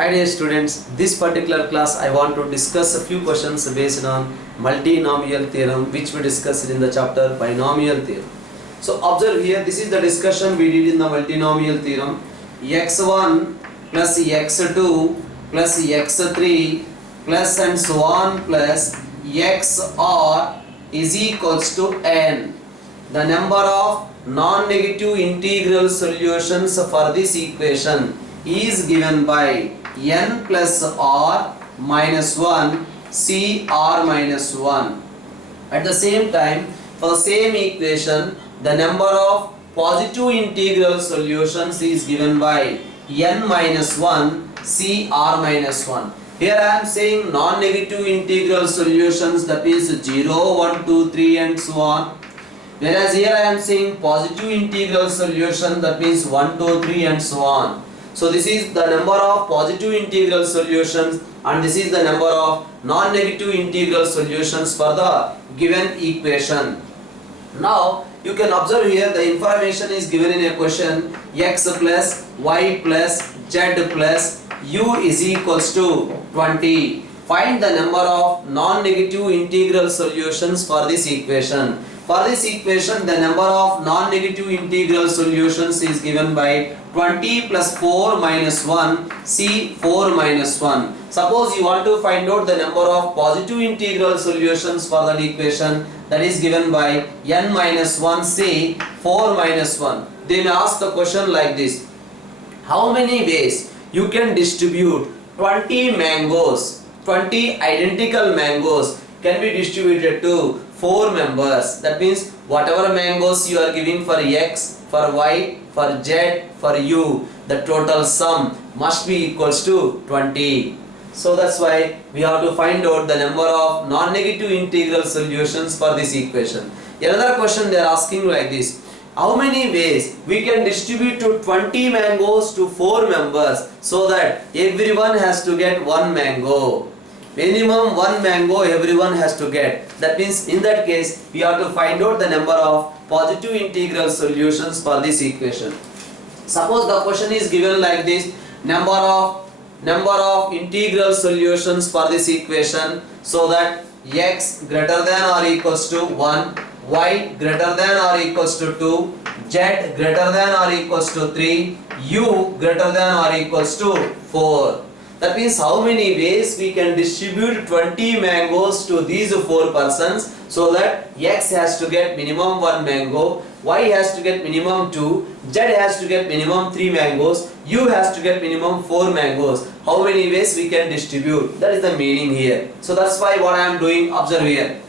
Hi dear students, this particular class I want to discuss a few questions based on multinomial theorem which we discussed in the chapter binomial theorem. So observe here, this is the discussion we did in the multinomial theorem. x1 plus x2 plus x3 plus and so on plus xr is equals to n. The number of non-negative integral solutions for this equation is given by n plus r minus 1 c r minus 1. At the same time, for same equation, the number of positive integral solutions is given by n minus 1 c r minus 1. Here I am saying non-negative integral solutions, that is 0, 1, 2, 3 and so on. Whereas here I am saying positive integral solution, that means 1, 2, 3 and so on. So this is the number of positive integral solutions and this is the number of non-negative integral solutions for the given equation. Now you can observe here the information is given in a question: x plus y plus z plus u is equals to 20. Find the number of non-negative integral solutions for this equation. For this equation, the number of non-negative integral solutions is given by 20 plus 4 minus 1 c 4 minus 1. Suppose you want to find out the number of positive integral solutions for that equation, that is given by n minus 1 c 4 minus 1. They may ask the question like this: how many ways you can distribute 20 mangoes, 20 identical mangoes can be distributed to 4 members? That means whatever mangoes you are giving for x, for y, for z, for u, the total sum must be equals to 20. So that's why we have to find out the number of non-negative integral solutions for this equation. Another question they are asking like this: how many ways we can distribute to 20 mangoes to 4 members so that everyone has to get 1 mango? Minimum 1 mango everyone has to get. That means in that case we have to find out the number of positive integral solutions for this equation. Suppose the question is given like this: number of integral solutions for this equation, so that x greater than or equals to 1, y greater than or equals to 2, z greater than or equals to 3, u greater than or equals to 4. That means how many ways we can distribute 20 mangoes to these 4 persons, so that x has to get minimum 1 mango, y has to get minimum 2, z has to get minimum 3 mangoes, u has to get minimum 4 mangoes. How many ways we can distribute? That is the meaning here. So that's why what I am doing, observe here,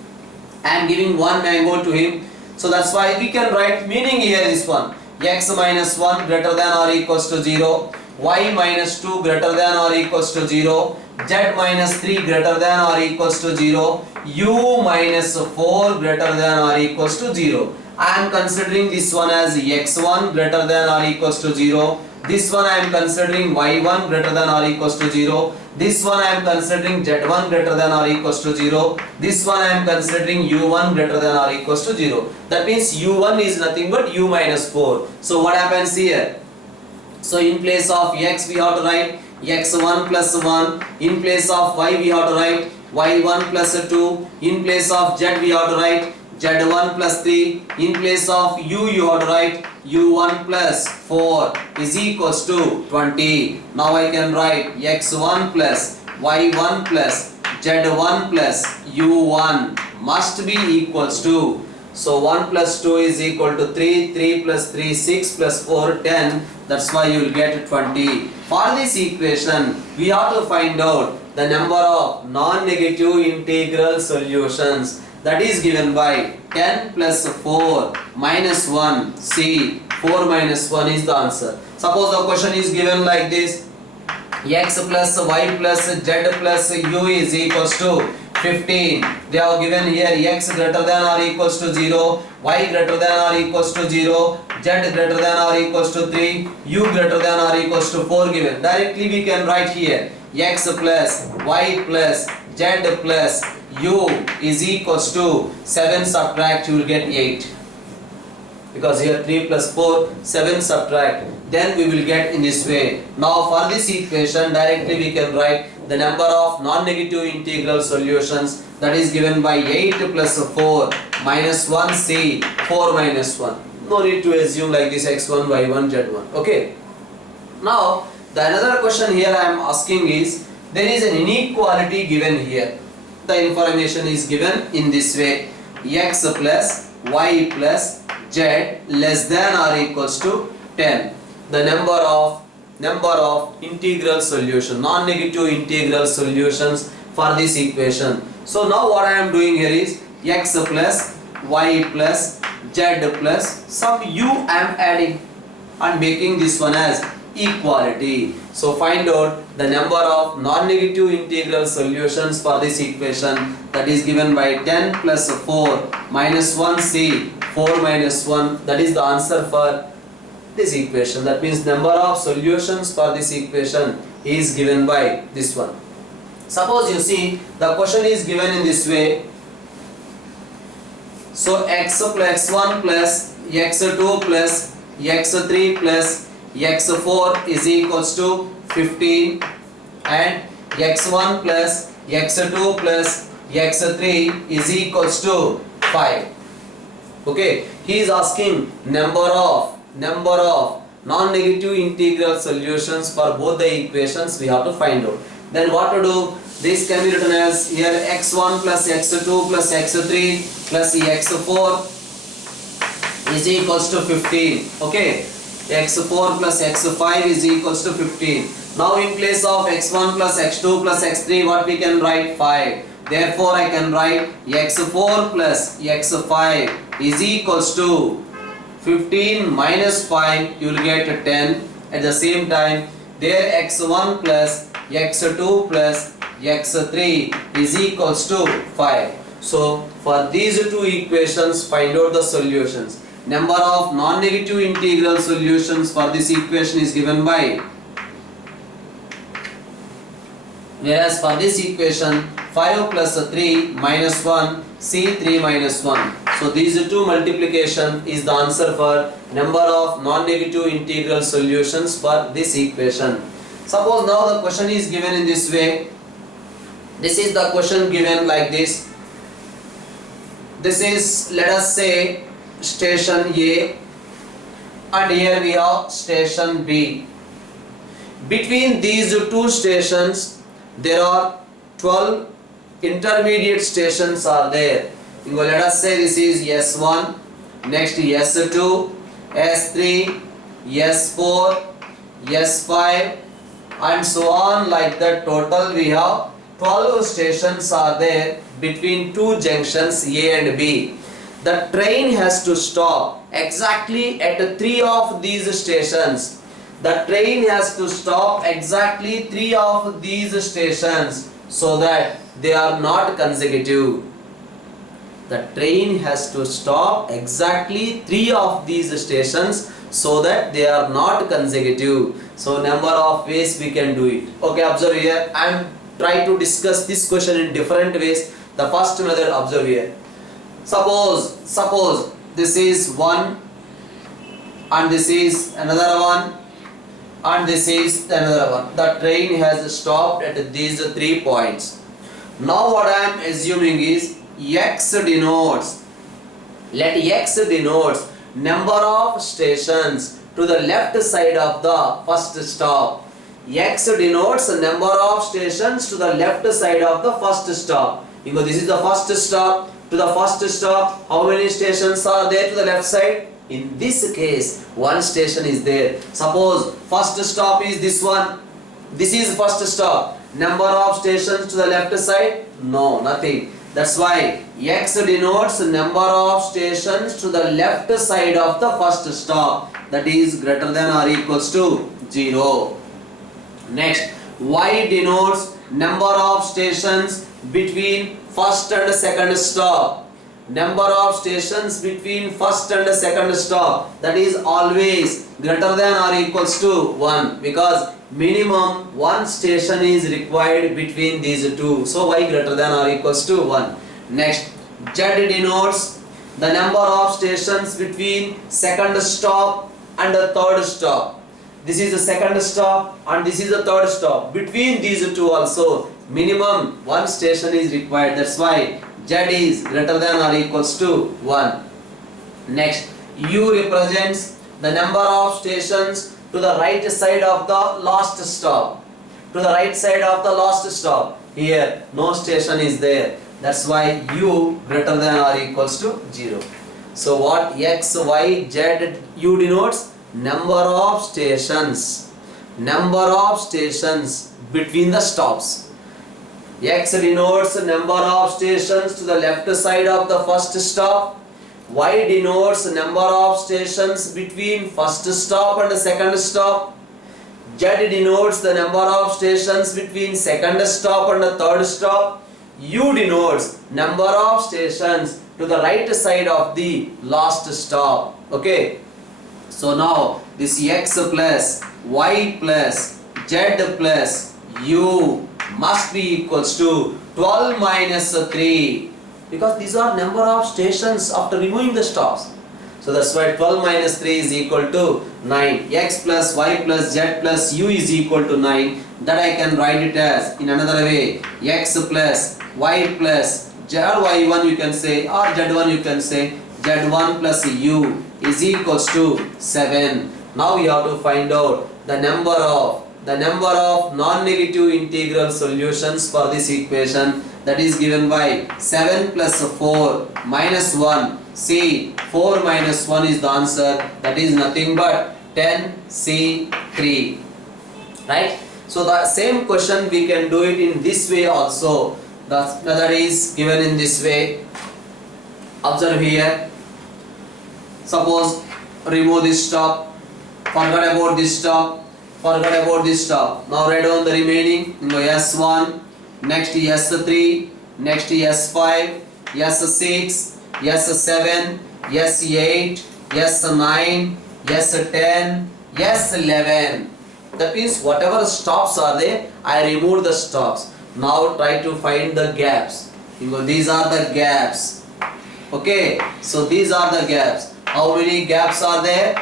I am giving 1 mango to him. So that's why we can write meaning here, this one: x minus 1 greater than or equals to 0, y minus 2 greater than or equals to 0, z minus 3 greater than or equals to 0, u minus 4 greater than or equals to 0. I am considering this one as x1 greater than or equals to 0. This one I am considering y1 greater than or equals to 0. This one I am considering z1 greater than or equals to 0. This one I am considering u1 greater than or equals to 0. That means u1 is nothing but u minus 4. So what happens here? So in place of x we have to write x1 plus 1. In place of y we have to write y1 plus 2. In place of z we have to write z1 plus 3. In place of u you have to write u1 plus 4 is equals to 20. Now I can write x1 plus y1 plus z1 plus u1 must be equals to, so 1 plus 2 is equal to 3, 3 plus 3, 6 plus 4, 10. That's why you will get 20. For this equation, we have to find out the number of non-negative integral solutions. That is given by 10 plus 4 minus 1 c 4 minus 1 is the answer. Suppose the question is given like this: x plus y plus z plus u is equals to 15. They have given here x greater than or equals to 0, y greater than or equals to 0, z greater than or equals to 3, u greater than or equals to 4 given. Directly we can write here x plus y plus z plus u is equals to 7 subtract, you will get 8. Because here 3 plus 4, 7 subtract, then we will get in this way. Now for this equation directly we can write the number of non-negative integral solutions, that is given by 8 plus 4 minus 1c 4 minus 1. No need to assume like this x1, y1, z1. Okay. Now the another question here I am asking is, there is an inequality given here. The information is given in this way: x plus y plus z less than or equals to 10. The number of integral solution, non-negative integral solutions for this equation. So now what I am doing here is x plus y plus z plus some u I am adding and making this one as equality. So find out the number of non-negative integral solutions for this equation, that is given by 10 plus 4 minus 1c 4 minus 1. That is the answer for this equation. That means number of solutions for this equation is given by this one. Suppose you see the question is given in this way. So x1 plus x2 plus x3 plus x4 is equals to 15 and x1 plus x2 plus x3 is equals to 5. Okay, he is asking number of non-negative integral solutions for both the equations we have to find out. Then what to do? This can be written as here x1 plus x2 plus x3 plus x4 is equals to 15. Okay, x4 plus x5 is equals to 15. Now in place of x1 plus x2 plus x3 what we can write? 5. Therefore I can write x4 plus x5 is equals to 15 minus 5, you will get 10. At the same time there x1 plus x2 plus x3 is equals to 5. So for these two equations find out the solutions. Number of non-negative integral solutions for this equation is given by, whereas for this equation 5 plus 3 minus 1 c3 minus 1. So these two multiplication is the answer for number of non-negative integral solutions for this equation. Suppose now the question is given in this way. This is the question given like this. This is, let us say, station A and here we have station B. Between these two stations there are 12 intermediate stations are there. Let us say this is S1, next S2, S3, S4, S5 and so on, like that. Total we have 12 stations are there between two junctions A and B. The train has to stop exactly at 3 of these stations. The train has to stop exactly 3 of these stations so that they are not consecutive. The train has to stop exactly 3 of these stations so that they are not consecutive. So number of ways we can do it. Okay, observe here. I am trying to discuss this question in different ways. The first method, observe here. Suppose this is one and this is another one and this is another one. The train has stopped at these 3 points. Now what I am assuming is x denotes, let x denotes number of stations to the left side of the first stop. X denotes number of stations to the left side of the first stop. Because this is the first stop. To the first stop, how many stations are there to the left side? In this case, 1 station is there. Suppose first stop is this one. This is first stop. Number of stations to the left side? No, nothing. That's why x denotes number of stations to the left side of the first stop. That is greater than or equals to 0. Next, y denotes number of stations between first and second stop. Number of stations between first and second stop, that is always greater than or equals to 1, because minimum 1 station is required between these two. So y greater than or equals to 1. Next, z denotes the number of stations between second stop and the third stop. this is the second stop and this is the third stop. Between these two also minimum one station is required. That's why Z is greater than or equals to 1. Next, U represents the number of stations to the right side of the last stop. To the right side of the last stop. Here no station is there. That's why U greater than or equals to 0. So what X, Y, Z, U denotes number of stations. Number of stations between the stops. X denotes number of stations to the left side of the first stop. Y denotes number of stations between first stop and second stop. Z denotes the number of stations between second stop and third stop. U denotes number of stations to the right side of the last stop. Okay. So now this X plus Y plus Z plus U must be equals to 12 minus 3, because these are number of stations after removing the stops. So that's why 12 minus 3 is equal to 9. X plus Y plus Z plus U is equal to 9. That I can write it as in another way. X plus Y plus ZY1 you can say, or Z1 you can say. Z1 plus U is equals to 7. Now we have to find out the number of non-negative integral solutions for this equation, that is given by 7 plus 4 minus 1. See, 4 minus 1 is the answer, that is nothing but 10C3. Right? So the same question we can do it in this way also. The method is given in this way. Observe here. Suppose remove this stop, forget about this stop, forget about this stop. Now write down the remaining. S1, next S3, next S5, S6, S7, S8, S9, S10, S11. That means whatever stops are there, I remove the stops. Now try to find the gaps. These are the gaps. Okay, so these are the gaps. How many gaps are there?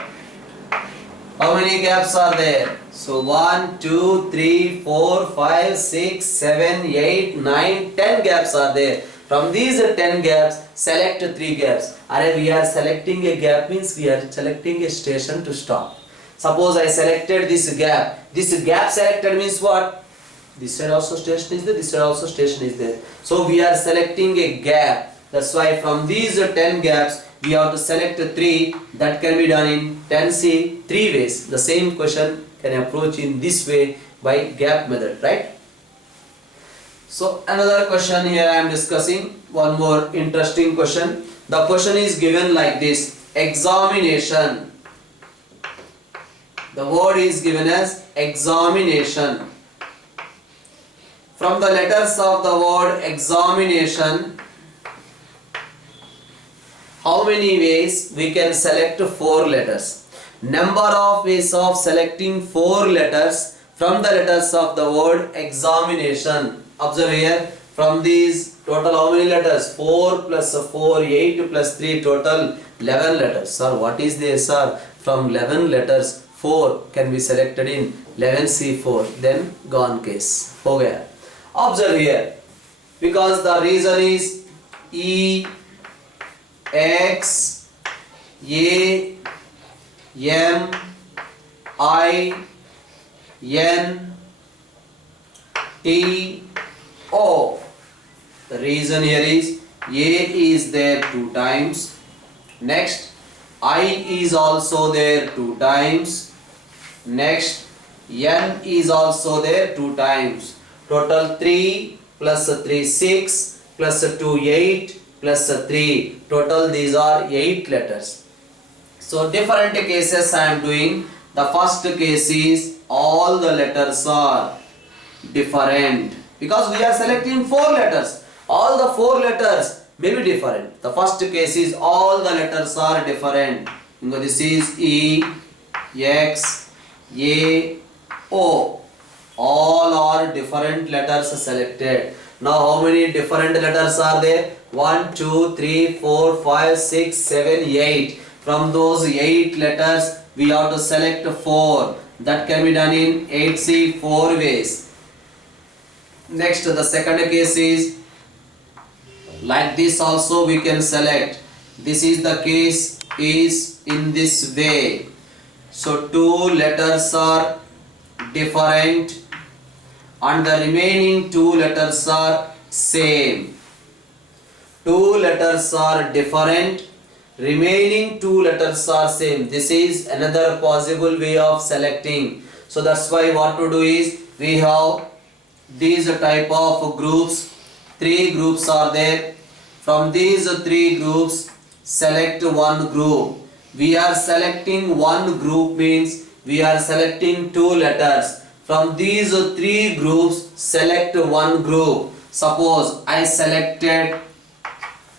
How many gaps are there? So 1, 2, 3, 4, 5, 6, 7, 8, 9, 10 gaps are there. From these 10 gaps, select 3 gaps. We are selecting a gap means we are selecting a station to stop. Suppose I selected this gap. This gap selected means what? This side also station is there, this side also station is there. So we are selecting a gap. That's why from these 10 gaps, we have to select 3. That can be done in 10C 3 ways. The same question can approach in this way by gap method, right? So another question here I am discussing. One more interesting question. The question is given like this: examination. The word is given as examination. From the letters of the word examination, how many ways we can select 4 letters? Number of ways of selecting 4 letters from the letters of the word examination. Observe here, from these total how many letters? 4 plus 4, 8 plus 3, total 11 letters. Sir, what is there, sir? From 11 letters, 4 can be selected in 11C4. Then gone case. Ho gaya. Observe here, because the reason is E, X, A, M, I, N, T, O. The reason here is A is there 2 times. Next, I is also there 2 times. Next, N is also there 2 times. Total 3 plus 3 6 plus 2 8 plus 3. Total these are 8 letters. So different cases I am doing. The first case is all the letters are different, because we are selecting 4 letters. All the 4 letters may be different. The first case is all the letters are different. This is E, X, A, O. All are different letters selected. Now how many different letters are there? 1, 2, 3, 4, 5, 6, 7, 8. From those 8 letters, we have to select 4. that can be done in 8C 4 ways. Next, the second case is like this also we can select. This is the case is in this way. So two letters are different and the remaining two letters are same. Two letters are different, remaining two letters are same. This is another possible way of selecting. So that's why what to do is we have these type of groups. Three groups are there. From these three groups select one group. We are selecting one group means we are selecting two letters. From these three groups select one group. Suppose I selected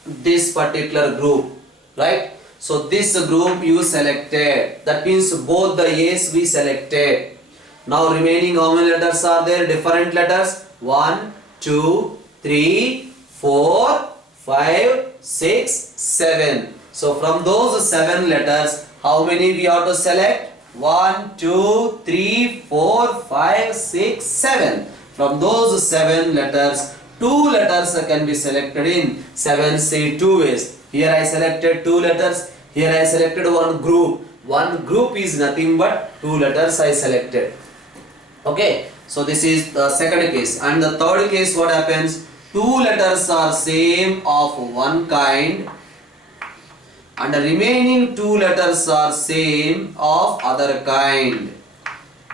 this particular group, right? So this group you selected, that means both the A's we selected. Now remaining how many letters are there? Different letters. 1, 2, 3, 4, 5, 6, 7. So from those 7 letters, how many we have to select? 1, 2, 3, 4, 5, 6, 7. From those 7 letters, 2 letters can be selected in 7C 2 ways. Here I selected 2 letters. Here I selected one group. One group is nothing but 2 letters I selected. Okay, so this is the second case. And the third case, what happens? 2 letters are same of one kind and the remaining 2 letters are same of other kind.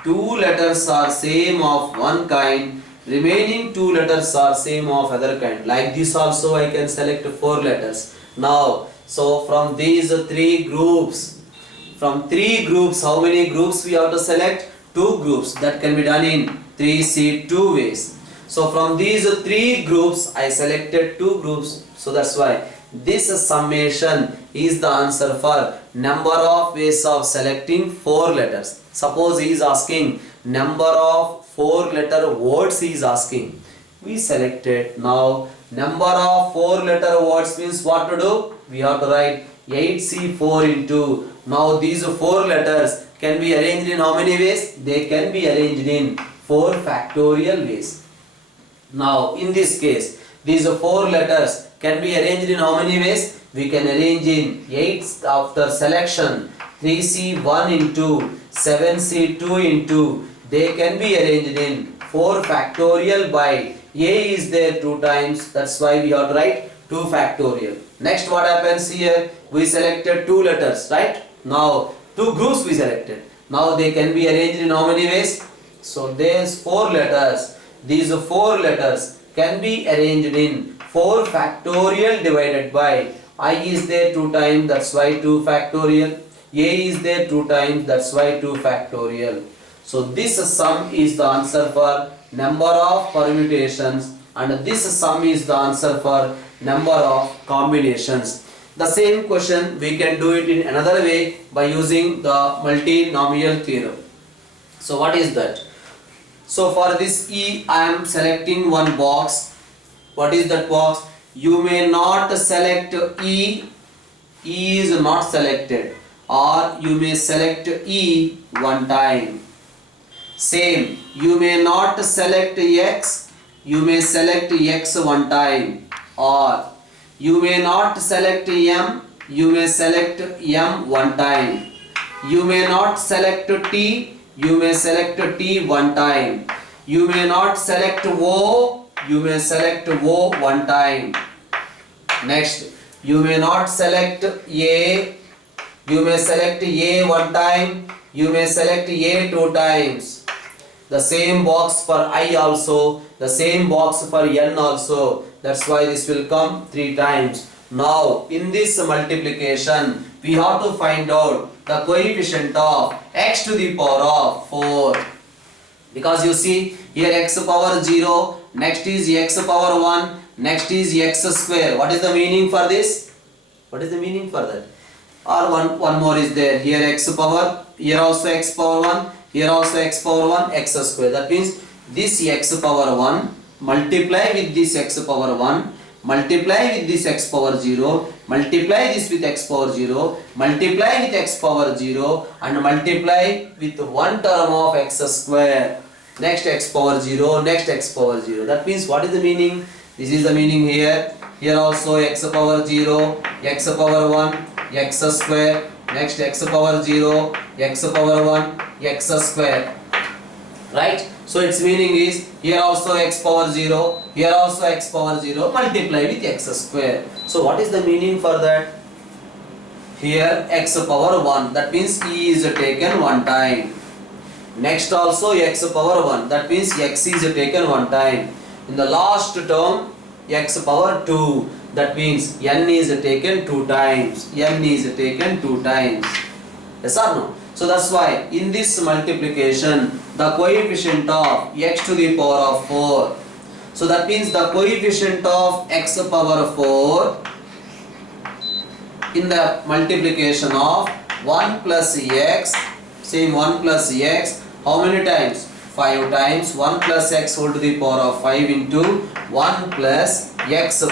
2 letters are same of one kind, remaining 2 letters are same of other kind. Like this also I can select 4 letters. Now, so from these 3 groups, from 3 groups, how many groups we have to select? 2 groups. That can be done in 3C 2 ways. So from these 3 groups I selected 2 groups. So that's why this summation is the answer for number of ways of selecting 4 letters. Suppose he is asking number of 4 letter words he is asking. We selected. Now number of 4 letter words means what to do? We have to write 8C4 into. Now these 4 letters can be arranged in how many ways? They can be arranged in 4 factorial ways. Now in this case, these 4 letters can be arranged in how many ways? We can arrange in 8 after selection. 3C1 into 7C2 into. They can be arranged in 4 factorial by A is there 2 times. That's why we have to write 2 factorial. Next what happens here? We selected 2 letters, right? Now 2 groups we selected. Now they can be arranged in how many ways? So there's 4 letters. These 4 letters can be arranged in 4 factorial divided by I is there 2 times, that's why 2 factorial. A is there 2 times, that's why 2 factorial. So this sum is the answer for number of permutations and this sum is the answer for number of combinations. The same question we can do it in another way by using the multinomial theorem. So what is that? So for this E I am selecting one box. What is that box? You may not select E. E is not selected. Or you may select E one time. Same, you may not select X. You may select X one time. Or you may not select M. You may select M one time. You may not select T. You may select T one time. You may not select O. You may select O one time. Next, you may not select A. You may select A one time. You may select A 2 times. The same box for I also. The same box for N also. That's why this will come 3 times. Now in this multiplication we have to find out the coefficient of x to the power of 4. Because you see here x power 0, next is x power 1, next is x square. What is the meaning for this? What is the meaning for that? Or one more is there. Here x power, here also x power 1, here also x power 1, x square. That means this x power 1 multiply with this x power 1 multiply with this x power 0 multiply this with x power 0, multiply with x power 0 and multiply with one term of x square. Next x power 0, next x power 0. That means what is the meaning? This is the meaning here. Here also x power 0, x power 1, x square. Next x power 0, x power 1, x square. Right? So its meaning is here also x power 0, here also x power 0, multiply with x square. So what is the meaning for that? Here x power 1, that means e is taken one time. Next also x power 1, that means x is taken one time. In the last term x power 2, that means n is taken two times. N is taken two times. Yes or no? So that's why in this multiplication the coefficient of x to the power of 4. So that means the coefficient of x power 4 in the multiplication of 1 plus x, same 1 plus x, how many times? 5 times. 1 plus x whole to the power of 5 into 1 plus x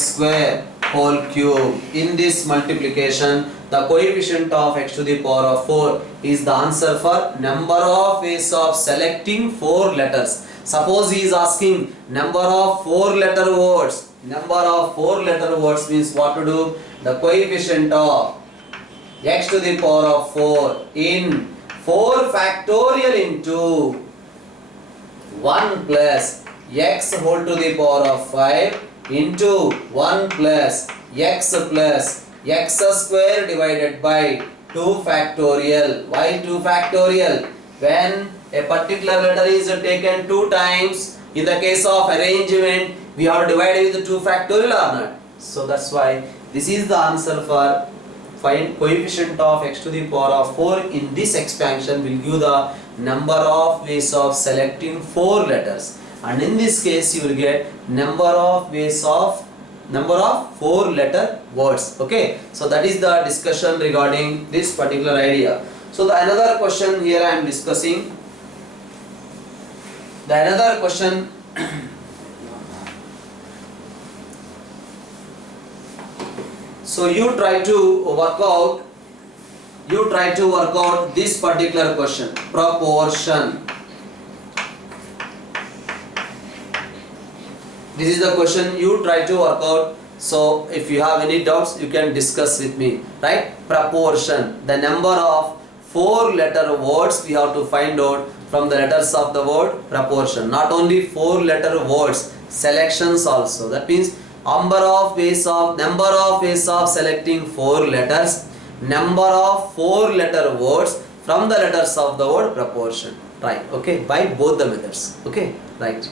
square whole cube. In this multiplication the coefficient of x to the power of 4 is the answer for number of ways of selecting 4 letters. Suppose he is asking number of 4 letter words. Number of 4 letter words means what to do? The coefficient of x to the power of 4 in 4 factorial into 1 plus x whole to the power of 5 into 1 plus x square divided by 2 factorial. Why 2 factorial? When a particular letter is taken 2 times, in the case of arrangement, we have divided with 2 factorial or not? So that's why this is the answer for find coefficient of x to the power of 4 in this expansion will give the number of ways of selecting 4 letters. And in this case you will get number of 4 letter words. Okay, so that is the discussion regarding this particular idea. So the another question here I am discussing. The another question so you try to work out this particular question, proportion. This is the question you try to work out. So if you have any doubts you can discuss with me, right? Proportion, the number of 4 letter words we have to find out from the letters of the word proportion. Not only 4 letter words, selections also. That means number of ways of selecting 4 letters, number of 4 letter words from the letters of the word proportion. Right? Okay, by both the methods. Okay, right.